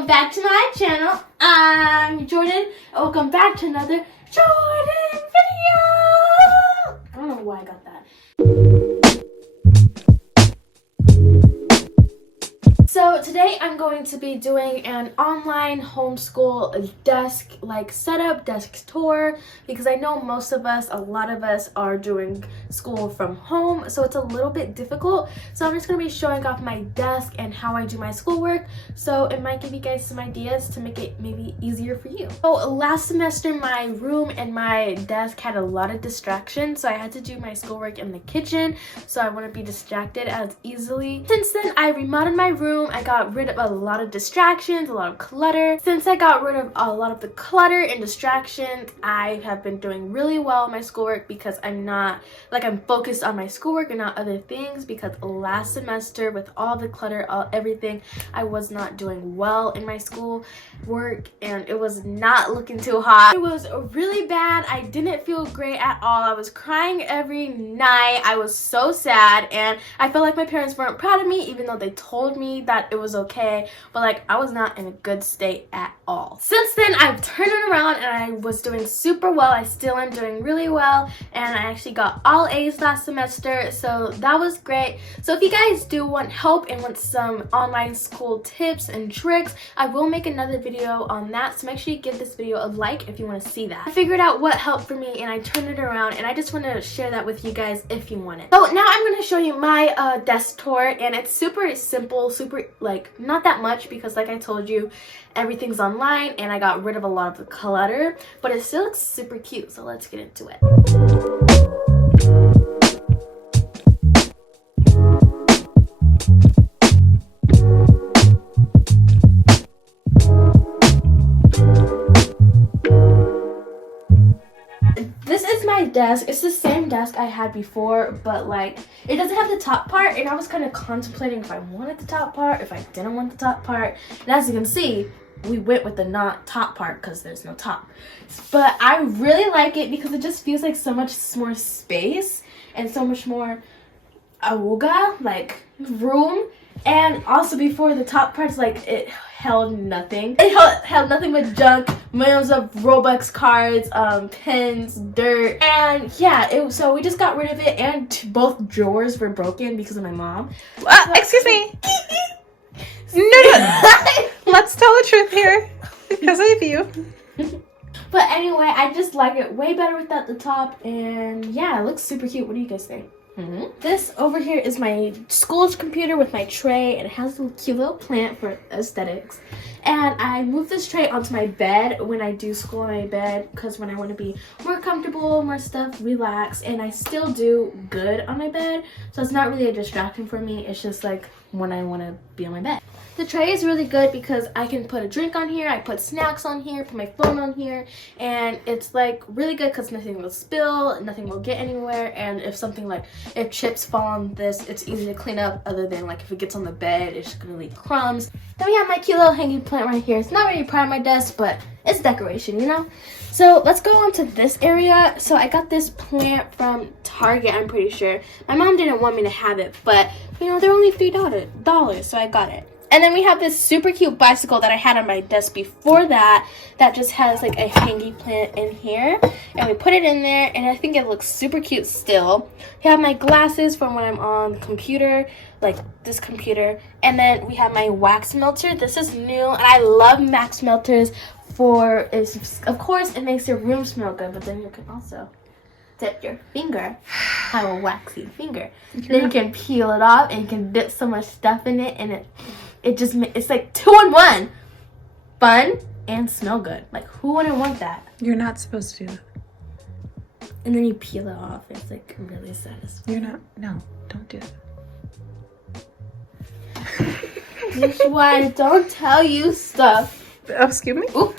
welcome back to my channel. I'm Jordan, and welcome back to another Jordan video. I don't know why I got that. So today I'm going to be doing an online homeschool desk setup, desk tour, because I know a lot of us are doing school from home, so it's a little bit difficult. So I'm just going to be showing off my desk and how I do my schoolwork, so it might give you guys some ideas to make it maybe easier for you. So last semester my room and my desk had a lot of distractions, so I had to do my schoolwork in the kitchen, so I wouldn't be distracted as easily. Since then I remodeled my room. I got rid of a lot of distractions, a lot of clutter. Since I got rid of a lot of the clutter and distractions, I have been doing really well in my schoolwork because I'm focused on my schoolwork and not other things, because last semester with all the clutter, everything, I was not doing well in my school work and it was not looking too hot. It was really bad. I didn't feel great at all. I was crying every night. I was so sad and I felt like my parents weren't proud of me, even though they told me that it was okay, but I was not in a good state at all. Since then I've turned it around and I was doing super well. I still am doing really well, and I actually got all A's last semester, so that was great. So if you guys do want help and want some online school tips and tricks, I will make another video on that, so make sure you give this video a like if you want to see that. I figured out what helped for me and I turned it around, and I just want to share that with you guys if you want it. So now I'm going to show you my desk tour, and it's super simple, not that much, because like I told you, everything's online and I got rid of a lot of the clutter, but it still looks super cute, so let's get into it. This is my desk. It's the same desk I had before, but it doesn't have the top part, and I was kind of contemplating if I wanted the top part, if I didn't want the top part. And as you can see, we went with the not top part because there's no top. But I really like it because it just feels like so much more space and so much more awuga, room. And also before, the top part's it held nothing. It held nothing but junk, millions of Robux cards, pens, dirt, and yeah, so we just got rid of it, and both drawers were broken because of my mom. Excuse me. No. Let's tell the truth here because of you. But anyway, I just like it way better without the top, and yeah, it looks super cute. What do you guys think? This over here is my school's computer with my tray, and it has a cute little plant for aesthetics. And I move this tray onto my bed when I do school on my bed, because when I want to be more comfortable, more stuff, relax, and I still do good on my bed, so it's not really a distraction for me. It's just when I want to be on my bed. The tray is really good because I can put a drink on here, I put snacks on here, put my phone on here, and it's really good because nothing will spill, nothing will get anywhere, and if chips fall on this, it's easy to clean up, other than if it gets on the bed, it's just gonna leave crumbs. Then we have my cute little hanging plant right here. It's not really part of my desk, but it's decoration, you know? So let's go on to this area. So I got this plant from Target, I'm pretty sure. My mom didn't want me to have it, but they're only $3, so I got it. And then we have this super cute bicycle that I had on my desk before that just has a hanging plant in here. And we put it in there, and I think it looks super cute still. We have my glasses from when I'm on the computer, this computer. And then we have my wax melter. This is new, and I love wax melters of course, it makes your room smell good, but then you can also dip your finger, have a waxy finger. Then you can peel it off, and you can dip so much stuff in it, and it's 2 in 1. Fun and smell good. Who wouldn't want that? You're not supposed to do that. And then you peel it off. It's really satisfying. No, don't do it. This is why I don't tell you stuff. Excuse me? Oop.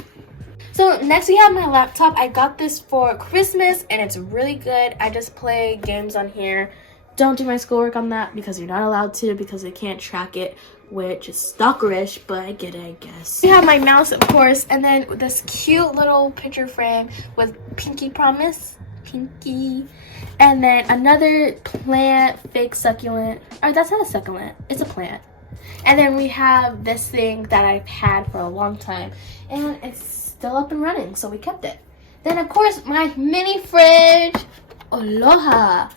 So next we have my laptop. I got this for Christmas, and it's really good. I just play games on here. Don't do my schoolwork on that because you're not allowed to, because they can't track it, which is stalkerish, but I get it, I guess. We have my mouse, of course, and then this cute little picture frame with Pinky Promise. Pinky. And then another plant, fake succulent. Or that's not a succulent. It's a plant. And then we have this thing that I've had for a long time, and it's still up and running, so we kept it. Then of course my mini fridge. Aloha.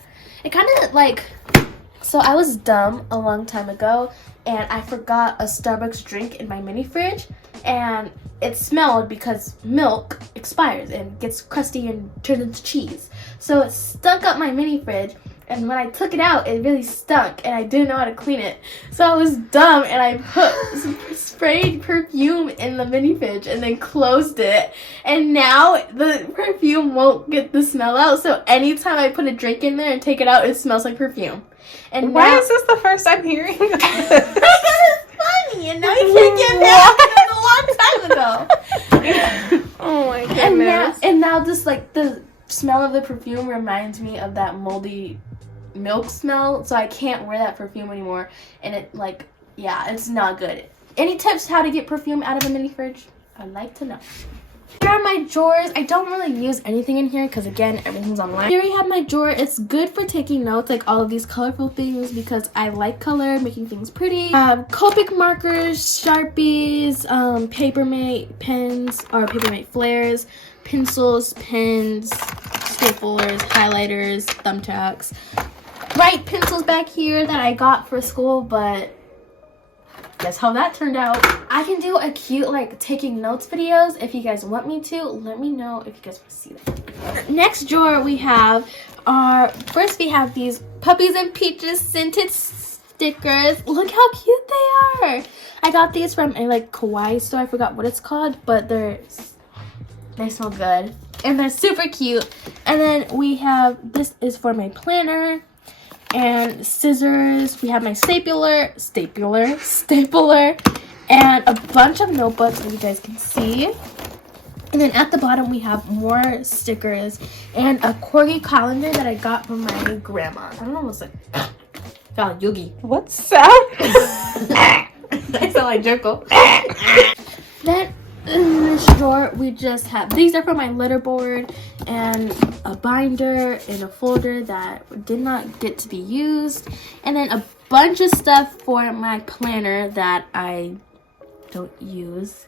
It kind of like, so I was dumb a long time ago and I forgot a Starbucks drink in my mini fridge, and it smelled because milk expires and gets crusty and turns into cheese. So it stunk up my mini fridge, and when I took it out, it really stunk and I didn't know how to clean it. So I was dumb and I put some sprayed perfume in the mini fridge and then closed it. And now the perfume won't get the smell out. So anytime I put a drink in there and take it out, it smells like perfume. And Why now, is this the first I'm hearing of because this? it's funny and now you can't get mad at it a long time ago. Oh my goodness. And now just like the smell of the perfume reminds me of that moldy milk smell, so I can't wear that perfume anymore, and it like, yeah, it's not good. Any tips how to get perfume out of a mini fridge? I'd like to know. Here are my drawers. I don't really use anything in here because again, everything's online. Here we have my drawer. It's good for taking notes, like all of these colorful things, because I like color, making things pretty. Copic markers, Sharpies, Papermate pens or Papermate flares, pencils, pens, staplers, highlighters, thumbtacks. Bright pencils back here that I got for school, but guess how that turned out. I can do a cute like taking notes videos if you guys want me to. Let me know if you guys want to see that. Next drawer we have first we have these Puppies and Peaches scented stickers. Look how cute they are. I got these from a like kawaii store. I forgot what it's called, but they smell good and they're super cute. And then we have, this is for my planner, and scissors. We have my stapler, and a bunch of notebooks that you guys can see. And then at the bottom we have more stickers and a corgi calendar that I got from my grandma. I don't know what's like. Oh, Yugi. What sound? I sound like Joko. Then in this drawer we just have, these are for my litter board, and a binder and a folder that did not get to be used, and then a bunch of stuff for my planner that I don't use.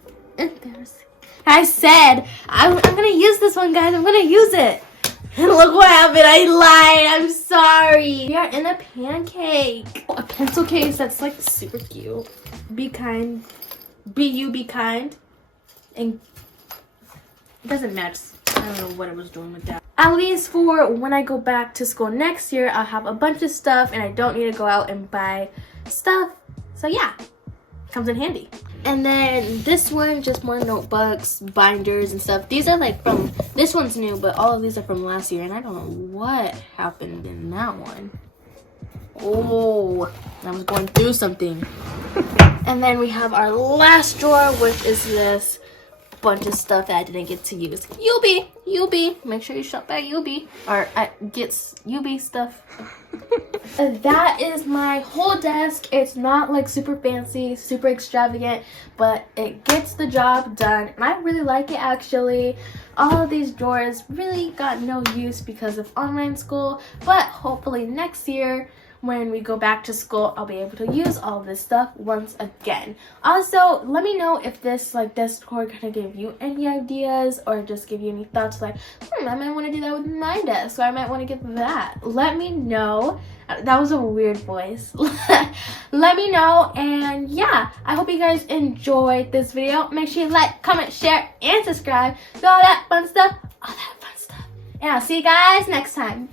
I said I'm gonna use this one, guys. I'm gonna use it. And look what happened. I lied. I'm sorry. We are in a pancake. A pencil case that's like super cute. Be kind. Be kind. And it doesn't match. I don't know what I was doing with that. At least for when I go back to school next year, I'll have a bunch of stuff and I don't need to go out and buy stuff. So yeah, comes in handy. And then this one, just more notebooks, binders and stuff. These are like from, this one's new, but all of these are from last year, and I don't know what happened in that one. Oh, I was going through something. And then we have our last drawer, which is this bunch of stuff that I didn't get to use. UB. Make sure you shop at UB or at Gets UB stuff. And that is my whole desk. It's not like super fancy, super extravagant, but it gets the job done, and I really like it actually. All of these drawers really got no use because of online school, but hopefully next year when we go back to school, I'll be able to use all of this stuff once again. Also, let me know if this like desk decor kind of gave you any ideas or just give you any thoughts like, I might want to do that with my desk, or I might want to get that. Let me know. That was a weird voice. Let me know, and yeah, I hope you guys enjoyed this video. Make sure you like, comment, share, and subscribe. Do all that fun stuff. And I'll see you guys next time.